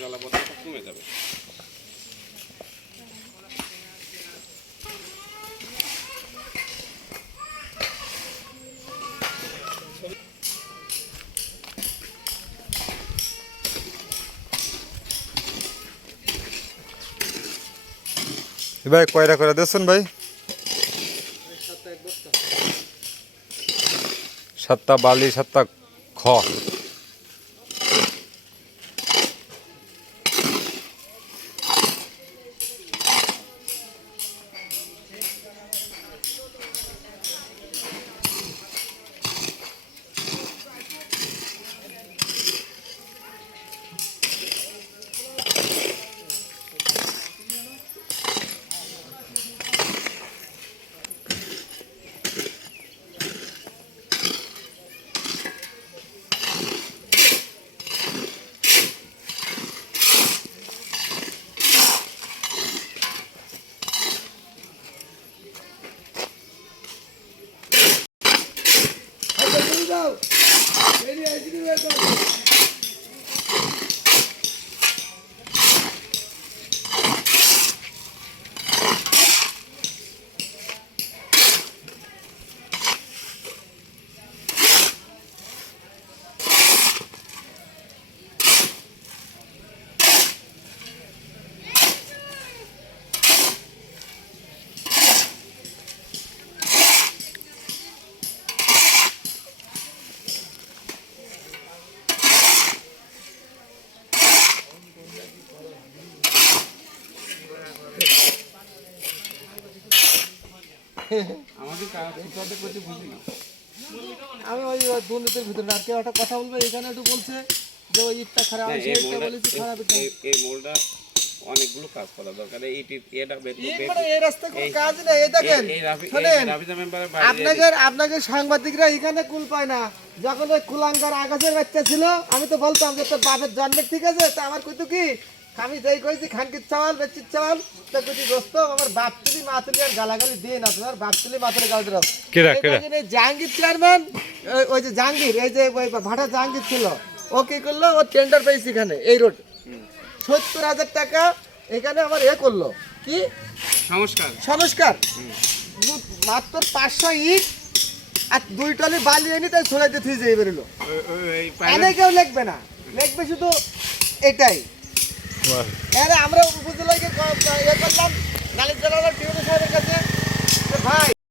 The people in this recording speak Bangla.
জলাবদ্ধতা কমে যাবে। ভাই কয়টা করে দিচ্ছেন ভাই? সাতটা বালি সাতটা খ। Ele é de আমি ওই দুর্নীতির ভিতরে আর কেউ একটা কথা বলবে এখানে একটু বলছে যে ওই ইটটা খারাপ হ্যাঁ, সেই ইটটা বলেছি খারাপ এই- এই মোলটা অনেকগুলো কাজ করা দরকার। এই এটা বের- মানে এই রাস্তায় কোনো কাজ নেই এই দেখেন এই- এই এই শোনেন আপনাকে আপনাকে সাংবাদিকরা এখানে কুল পায় না। যখন ওই কুলাঙ্গার আকাশের বাচ্চা ছিল আমি তো বলতাম যে তোর বাপের জন্মের ঠিক আছে তা আমার কইতো কি? আমি যেই কইছি খানকির চাওয়াল বেচির চাওয়াল তো কইছি দোস্ত আমার বাপ তুলি মা তুলি আর গালাগালি দিয়ে না তোমার বাপ তুলি মা তুলি গালি? এই জাহাঙ্গীর চেয়ারম্যান ওই- ওই যে জাহাঙ্গীর এই যে ওই ভাটা জাহাঙ্গীর ছিল ও কি করল? ও টেন্ডার পেয়েছে এখানে এই রোড সত্তর হাজার টাকা এখানে আমার এ করল। কি? সংস্কার সংস্কার। দু- মাত্র পাঁচশো ইট আর দুই টলি বালি এনে তাই ছড়াইতে থুই যেয়ে বেরোলো। কেউ লিখবে না। লিখবে শুধু এটাই। এর আমরা উপজেলাকে ইয়ে করলাম নালিশ জেলার টিউনি সাহেবের কাছে। ভাই